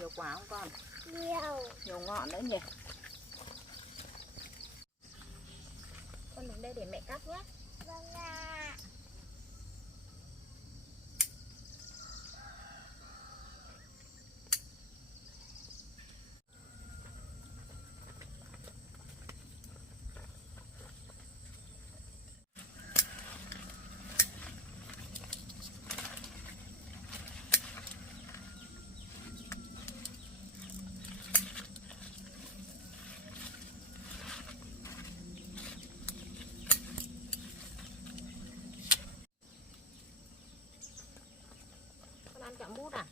Nhiều quả không con? Nhiều Ngọn nữa nhỉ? Con đứng đây để mẹ cắt nhé. Vâng ạ. Con ăn kẹo mút à?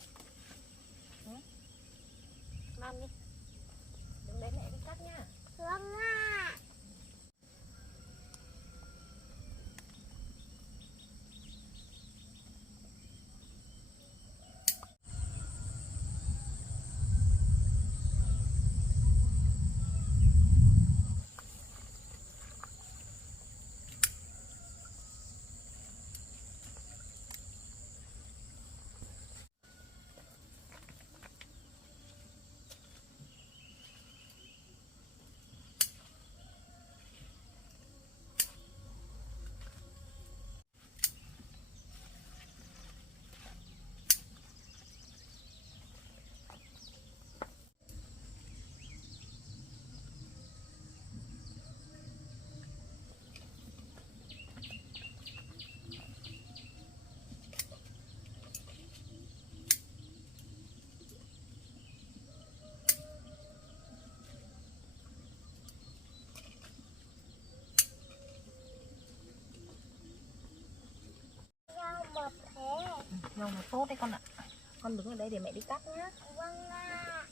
Con ăn đi. Đứng đấy mẹ đi cắt nha. Vâng ạ. Một thế. Nhông nó tốt đấy con ạ. Con đứng ở đây để mẹ đi cắt nhé. Vâng ạ.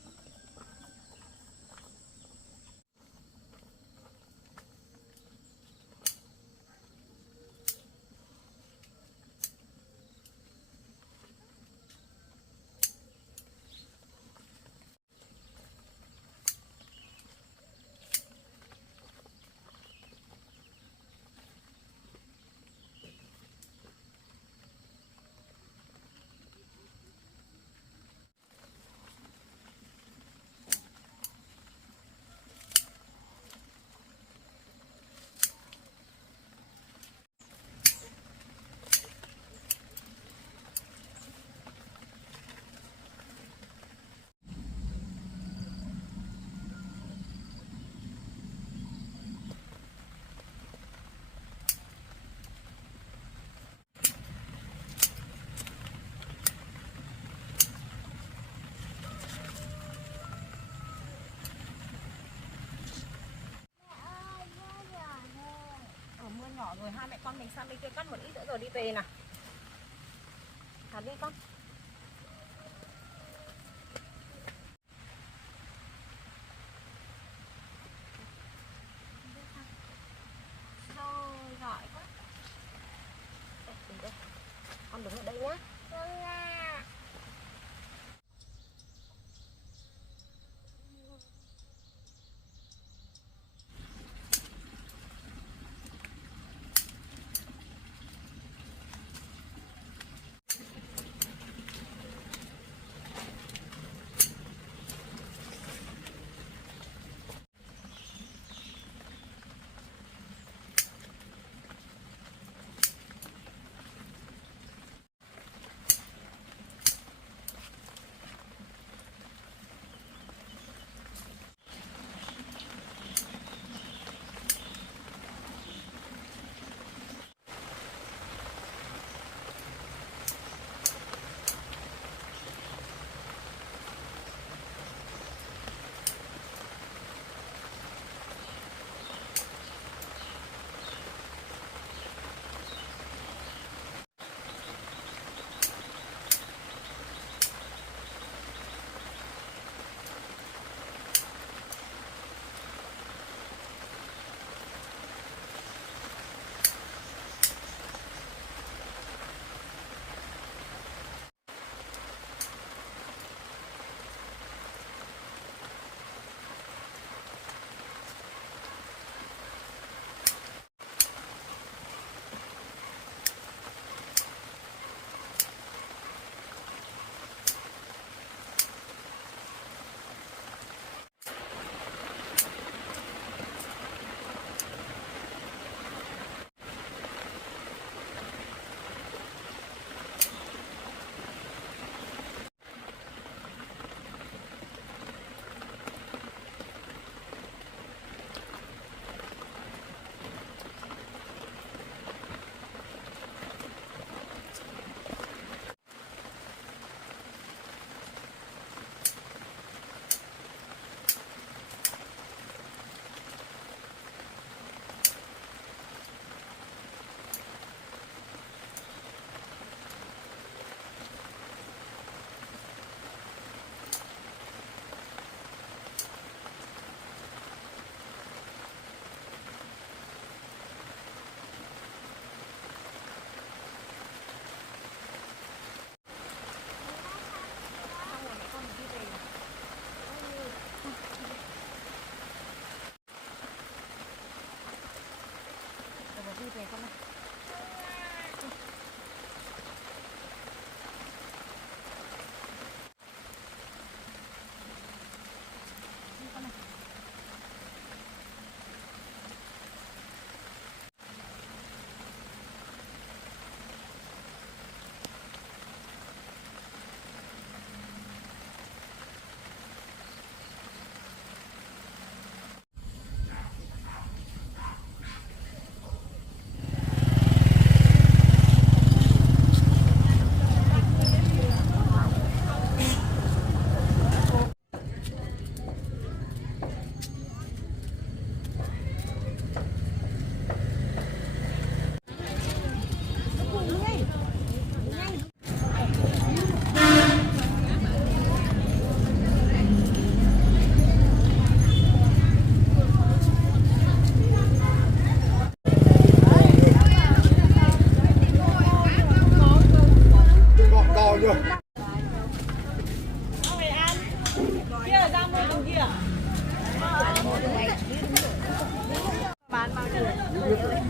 Nhỏ rồi, hai mẹ con mình sang bên kia cắt một ít nữa rồi đi về nào. Thả đi con. Thôi giỏi quá. Đây, đứng đây. Con đứng ở đây nhé. Vâng ạ.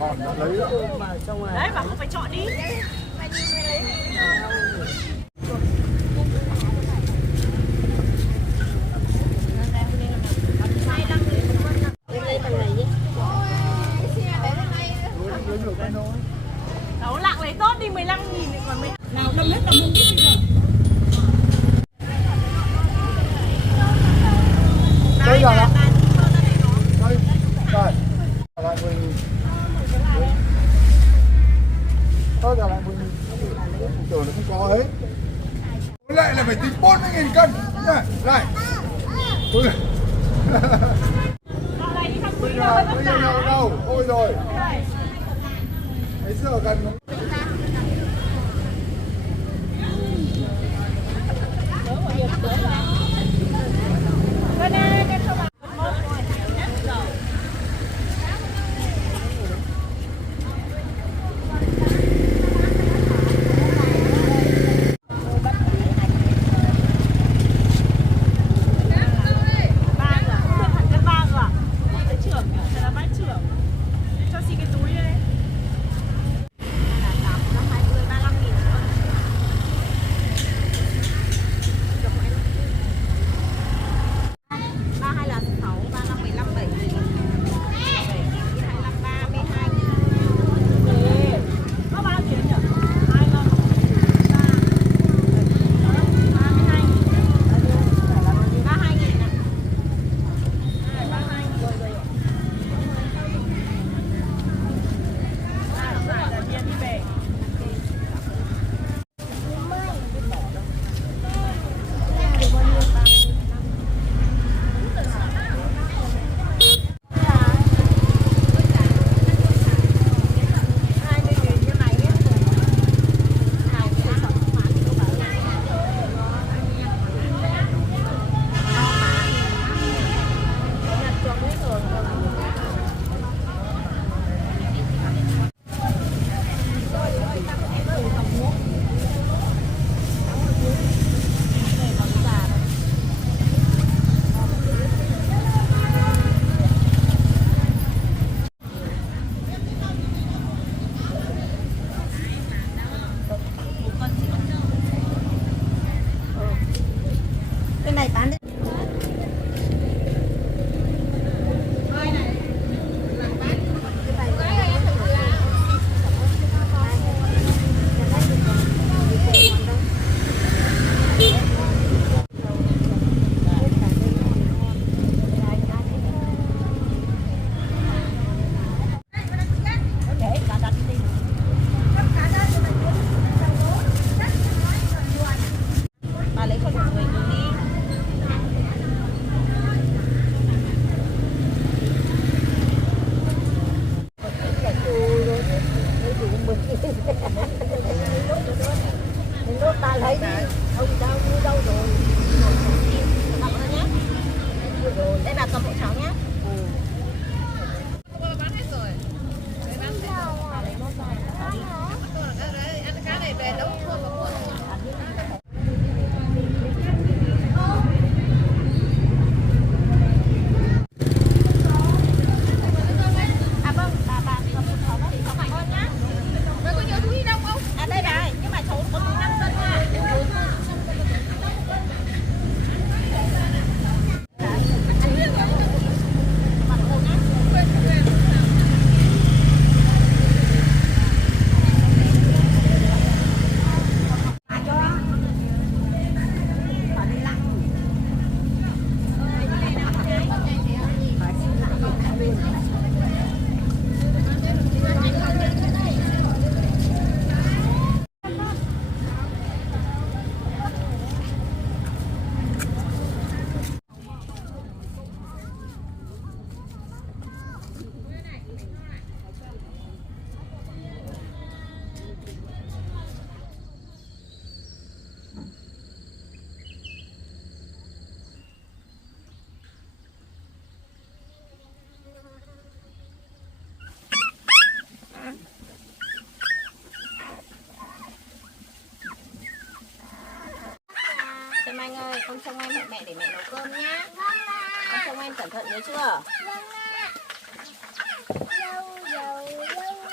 Hòn đã lấy Đấy mà không phải chọn đi. Đấu lạng lấy tốt đi 15.000 thì còn mình nào đâm hết tầm một ít đi rồi. Đây là đây. Đây. Lại 10.000. Thôi giờ lại 10.000. Tưởng nó không có ấy. Với lại là phải tính 40.000 cân. Này, này. Bây giờ đâu? Ôi rồi. Mấy giờ gần nó. Cái này bán đấy. Bà lấy cho mọi người nhìn đi. Mình đốt ta lấy đi. Ông đâu mua đâu rồi. Cầm thôi nhé. Đây bà cầm hộ cháu nhé. Bán hết rồi. Bà lấy nốt rồi. Ăn cá này về nấu chua và mua. À vâng, bà cầm hộ cháu thì cháu phải hơn nhá. Mày có nhớ túi đâu không? À đây bà ơi, nhưng mà cháu có túi 5 cân nha. Xem anh ơi, con trông em hẹn mẹ để mẹ nấu cơm nhá. Con trông em cẩn thận nhớ chưa? Vâng ạ. Lâu rồi, lâu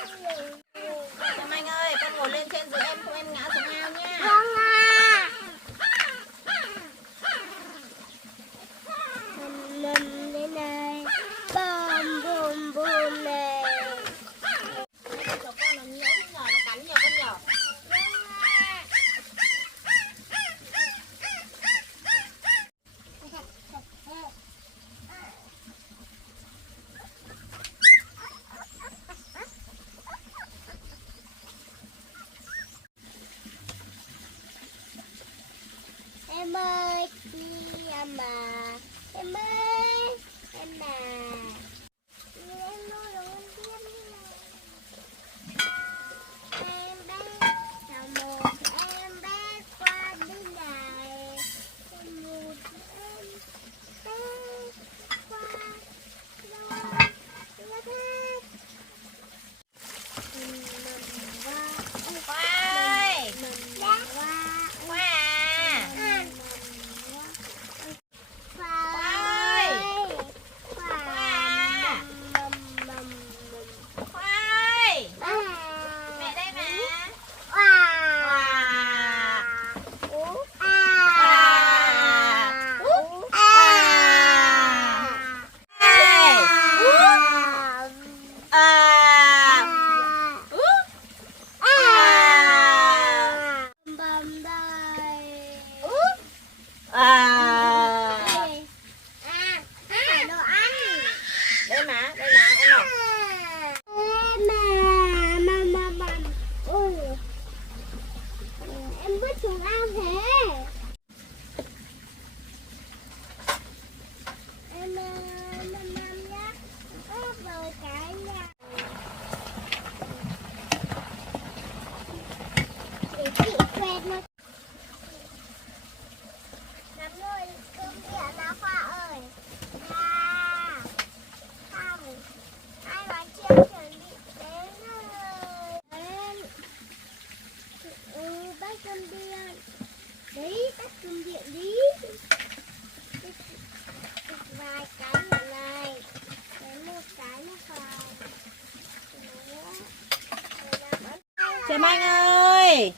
Tuấn Anh ơi,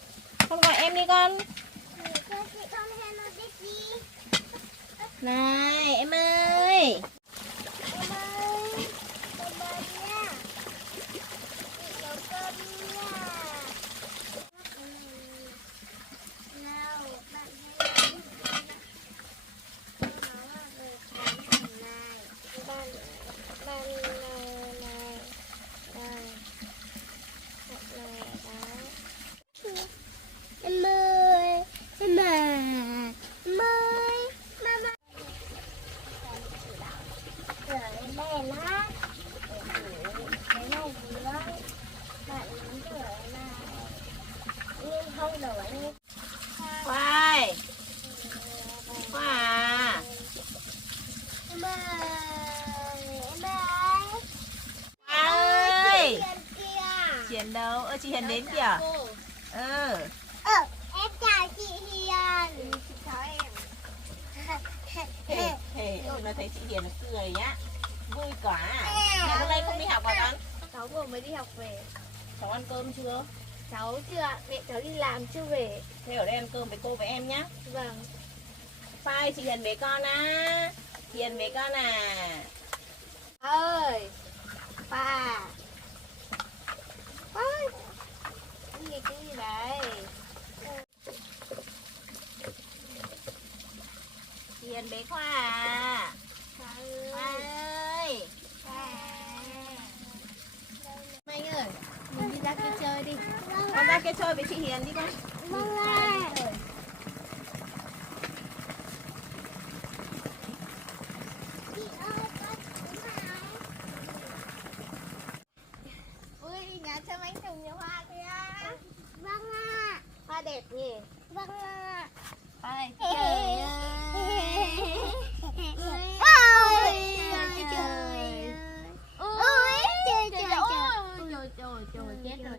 con gọi em đi con. Này em ơi. Khoai. Khoa à. Khoa ơi. Hiền đâu? Ơ chị Hiền đến kìa. Em chào chị Hiền. Chị chào em. Nó thấy chị Hiền nó cười nhá. Vui quá. Ngày hôm nay không đi học à con? Cháu vừa mới đi học về. Cháu ăn cơm chưa? Cháu chưa ạ, mẹ cháu đi làm chưa về. Thế ở đây ăn cơm với cô với em nhá. Vâng. Phai chị Hiền bế con á. Hiền bế con à. Ơi. Bà. Ôi. Anh nghe cái gì đấy? Hiền bế Khoa à. Khoa ơi. Anh ơi, mình đi ra kia chơi đi. Con ra kia chơi với chị Hiền đi con. Vâng ạ. Ui, nhà cho anh trồng nhiều hoa kìa. Vâng ạ. Hoa đẹp nhỉ? Vâng ạ. Phai. Trời ơi. Ôi, trời ơi. Ôi, trời trời trời. Trời chết rồi.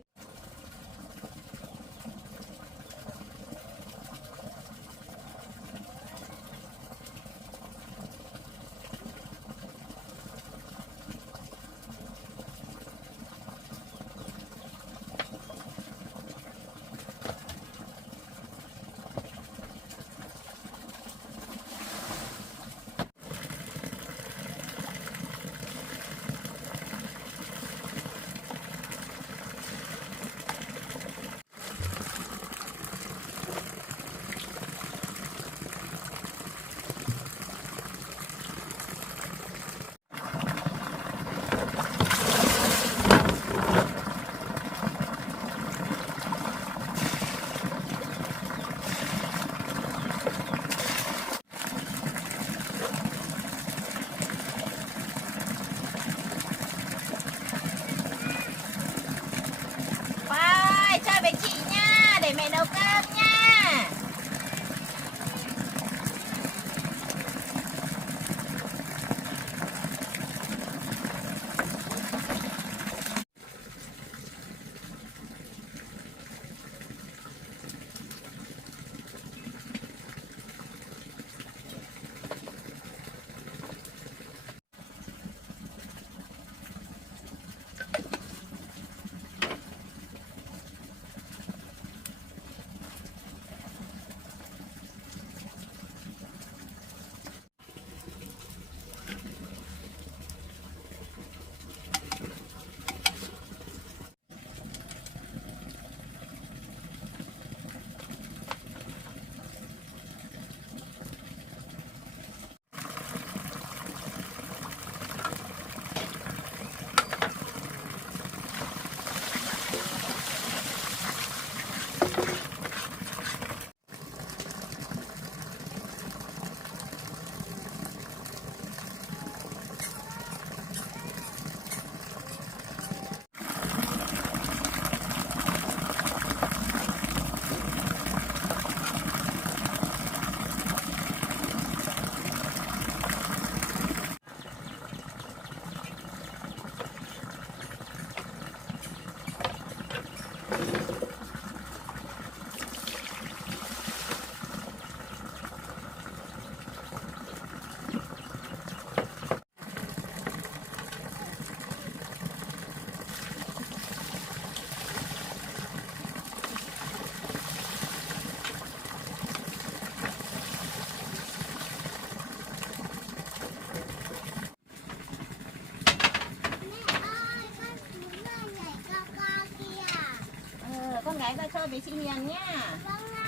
với chị Hiền nhá. Vâng ạ.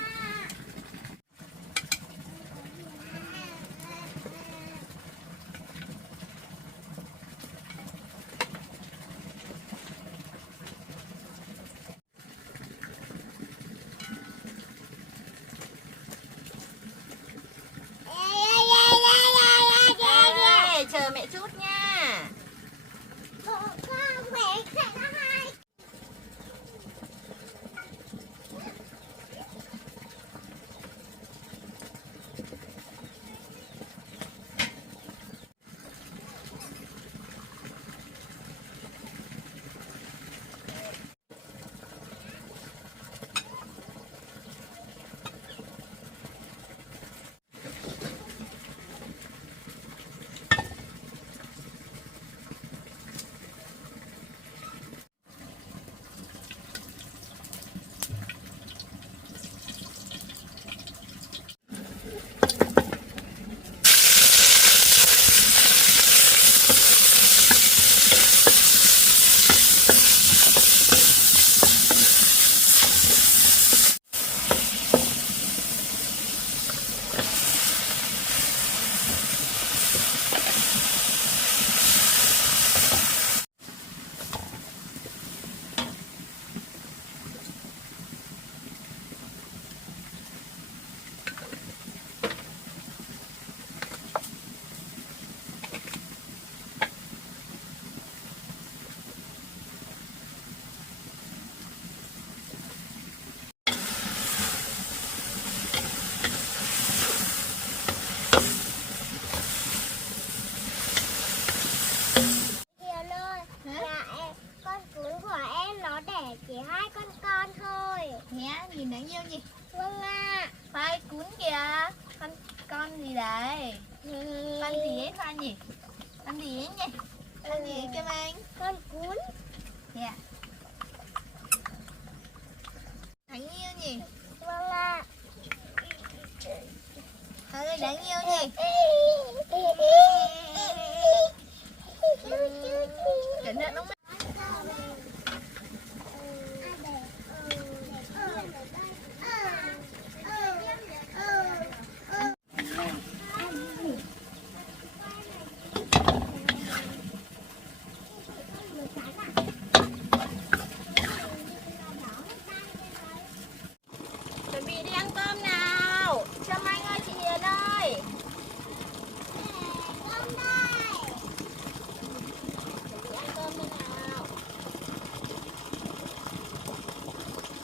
Ê, chờ mẹ chút nha. Hiền ơi, nhà em, con cún của em nó đẻ chỉ 2 con thôi. Nhá, nhìn đáng yêu gì? Vâng ạ. Khoai cún kìa. Con gì đấy? Con gì ấy Khoan nhỉ? Con gì ấy nhỉ? Con gì ấy Kim Anh? Con cún. Dạ. Đáng yêu nhỉ? Vâng ạ. Ơi đáng yêu nhỉ? Cẩn thận không? Chuẩn bị đi ăn cơm nào. Trâm Anh ơi, chị Hiền ơi. Con đây. Chuẩn bị ăn cơm đi nào.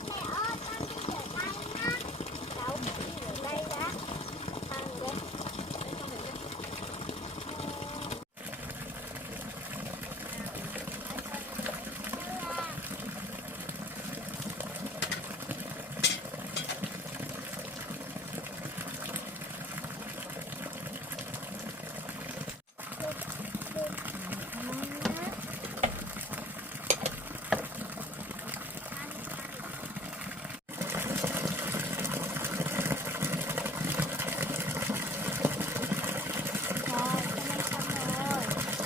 Mẹ ơi, con đi rửa tay nhá. Cháu đi rửa tay đã. Ăn rồi đấy.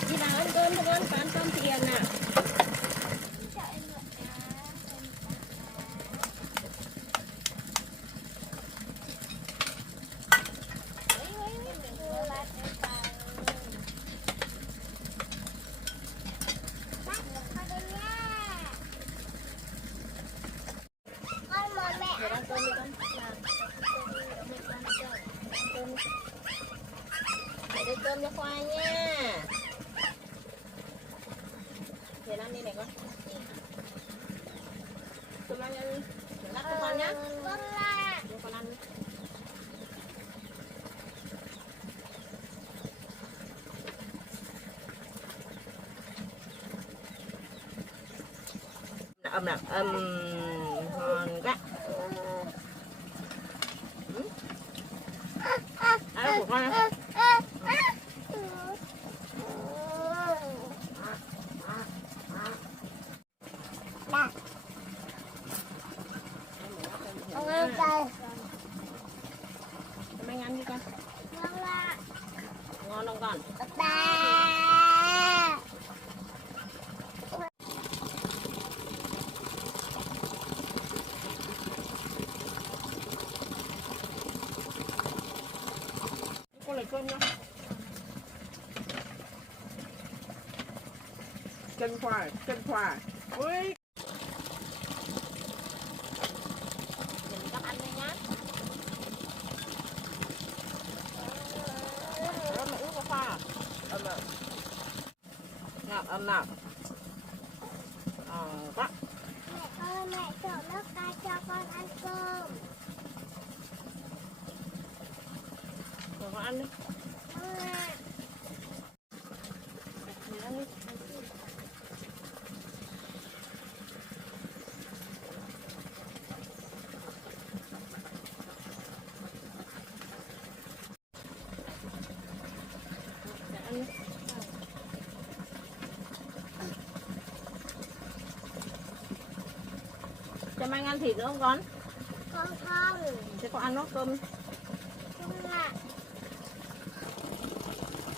Đi vào ăn cơm thôi con, ăn cơm chị Hiền nào. Con mời mẹ Để ăn ăn cơm đi con. Nào. Mẹ đưa cơm cho Khoa nha. Để ăn đi này con. Cơm ăn đi. Để lát cho con nhá. Vâng ạ. Đưa con ăn đi. Âm nào, ngon quá. Ăn của con ăn. Con ăn cay. Anh ăn đi con. Vâng ạ. Ngon không con? Ba. chân khoai. Ui. Nhìn các anh đây nhá. Đó mẹ ướp khoa à? Âm nào. Nào, âm nào. Quá. Mẹ ơi, mẹ trộn nước cay cho con ăn cơm. Rồi con ăn đi. Mình ăn đi. Ăn đi. Cho Mai ăn thịt nữa không con? Con không. Thế con ăn nó cơm. Không ạ.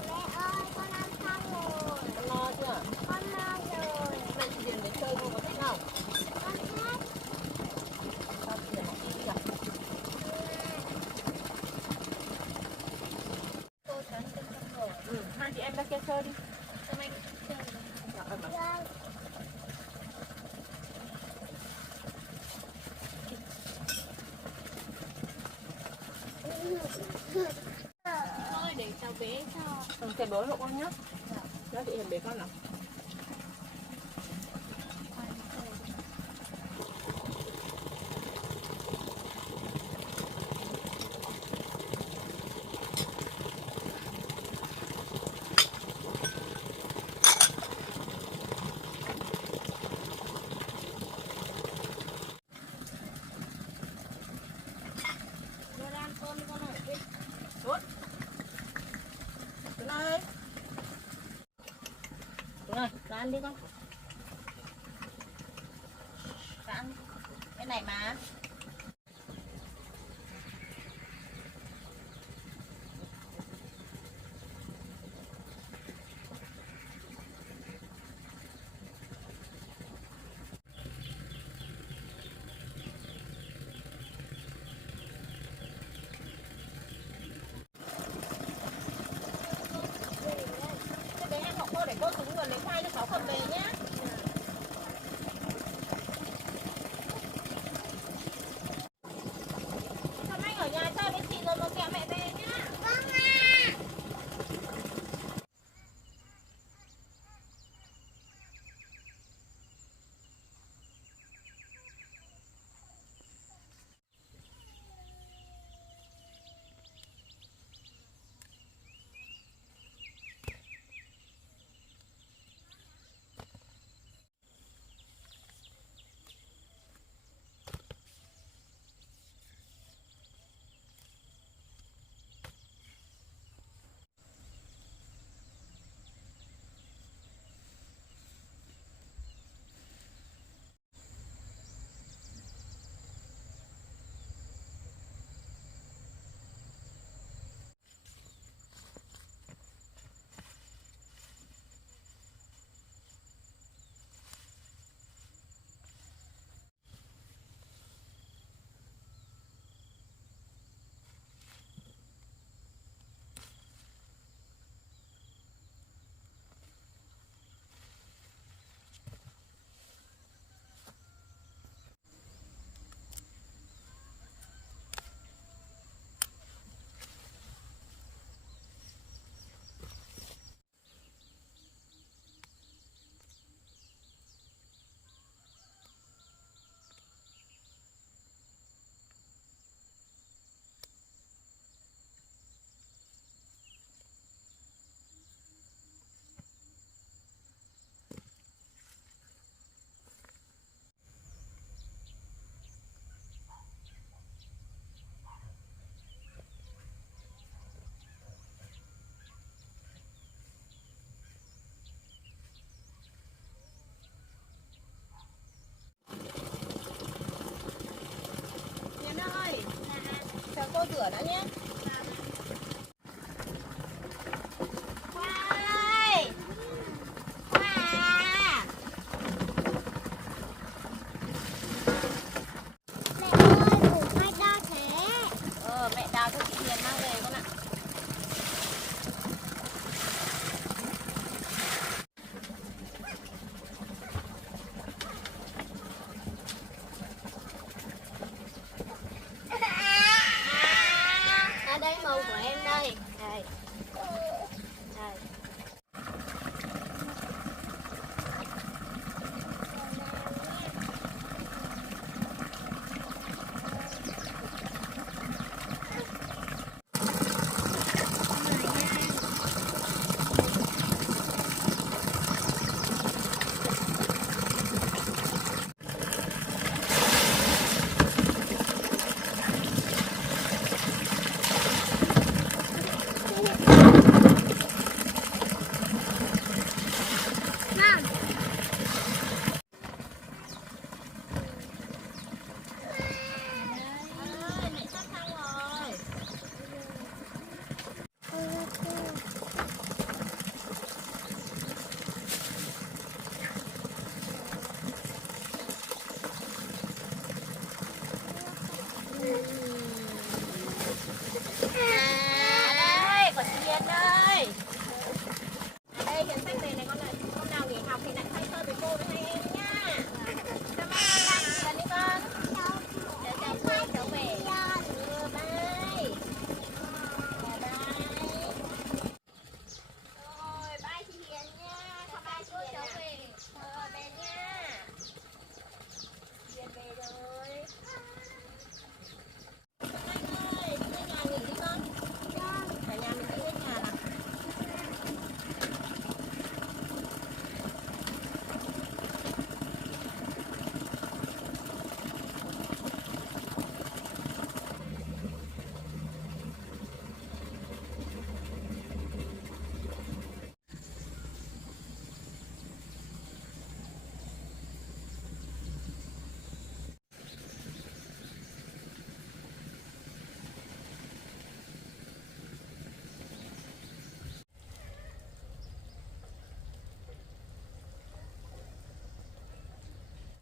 Mẹ ơi, con ăn xong rồi. Con no chưa? Con no rồi. Mẹ chỉ điền để chơi con có thích không? Con hết. Sao chị để học đi nhỉ? Cô trắng chân không rồi. Hai chị em ra kia chơi đi. Cho anh chơi. Dạ, ơi mà. Vâng. Thôi để cháu bé cho. Cái bố hộ con nhé. Đó chị Hiền bế con nào. Rồi, ăn đi con. Ăn. Cái này mà. Cái bé ăn học cô để cô xuống rồi lấy khoai cho cháu cầm về nhé. Hôm nay ở nhà chơi với chị rồi mà kẹo mẹ về nhá. Vâng ạ. Nhớ ơi. Chào cô rửa đã nhé.